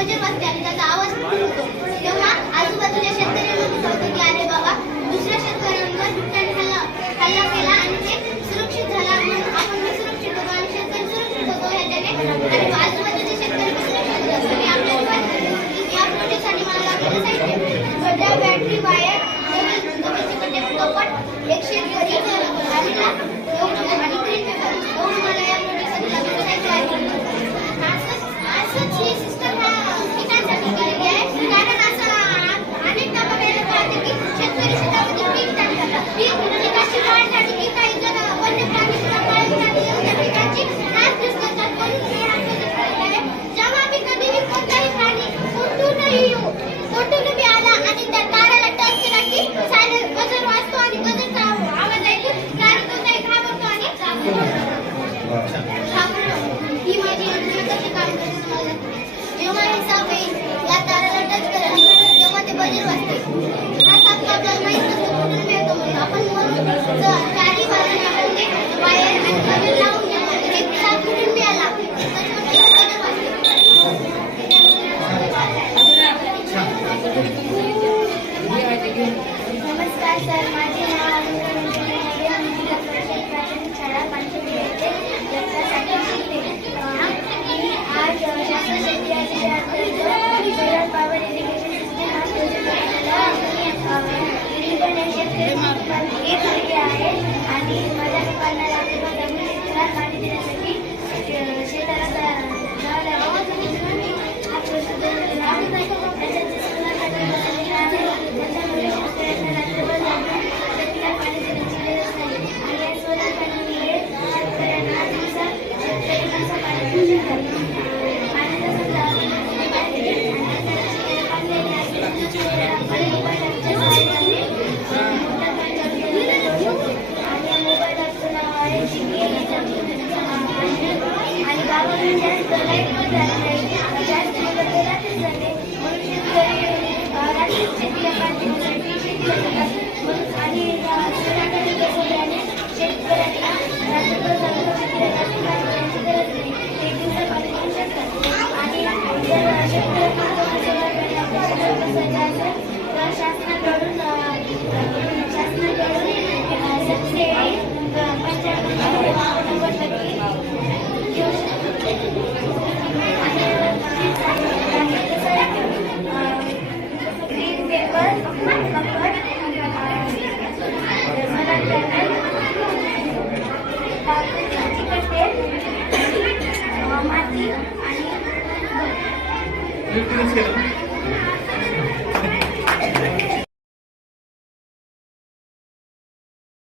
भजन वाजते आणि त्याचा आवाज होतो तेव्हा आजूबाजूच्या शेतकऱ्यांना होतं की अरे बाबा दुसऱ्या शेतकऱ्यांवर बिबट्याने हल्ला केला आणि ते सुरक्षित झाला म्हणून आपण सुरक्षित होतो आणि शेतकरी सुरक्षित होतो ह्याच्याने आणि आजूबाजूचे शेतकरी सुरक्षित होतात आणि आपल्या या प्रोजेक्टसाठी मला लागलेलं साहित्य गड्डा बॅटरी वायर जमिनीचे गड्डे कपट एक शेतकरी आणि ग्रीन पेपर मला या प्रोजेक्टसाठी लागलेलं साहित्य आहे असंच ही सिस्टम पिकांसाठी केलेली आहे कारण असं अनेकदा बघायला मिळते की शेतकरी शेतामध्ये पीक टाकतात पिकाची वाढसाठी की काही जण वन्य प्राणी किंवा पाळीव प्राणी त्या पिकाची नासधूस करतात म्हणून हे आहे जेव्हा मी कधीही कोणताही प्राणी कुठूनही आला आणि त्या ताराला टच केला की सायलेंट बजर वाजतो आणि बजरचा आवाज ऐकून प्राणी कोणताही घाबरतो आणि ही माझी योजना कशी काम करते जेव्हा हे साप या ताराला टच करेल तेव्हा ते बजर वाजते हा साप आपल्याला माहित नसतो कुठून मिळतो म्हणून आपण म्हणून चारी बाजूने आपण ते वायर आणि कवर लावून घेतो एक साप कुठून मिळाला बजर वाजते नमस्कार सर माझे नाव प्राथमिक शाळा पाचवी येथे आज शासन शेतकऱ्याचे सोलर पॉवर इरिगेशन सिस्टम हा प्रोजेक्ट आहे आणि माझ्या दुकानाला जमिनीला पाणी देण्यासाठी शेताला हा प्रोजेक्ट त्याच्यामुळे शेतकऱ्यांना रात्रभर जाऊन शेतीला पाणी देण्याची गरज नाही आणि या सोलर पॅनलमुळे शेतकऱ्यांना दिवसा पाणी मिळू शकतात आणि गावाकडे जास्त लाईट पण जात नाही जास्त वगैरे रात्री जाते म्हणून शेतकरी रात्री शेतीला पाणी देण्यासाठी शेतीला जातात म्हणून आणि सोलारकडे बसवल्याने शेतकऱ्यांना रात्रभर जाऊन शेतीला जास्त पाणी देण्याची गरज नाही एक दिवसा पाणी देऊ शकतात आणि जर शेतकऱ्यांना सोलार बसवायचं असेल तर शासनाकडून सबसिडी 90% ग्रीन पेपर माती आणि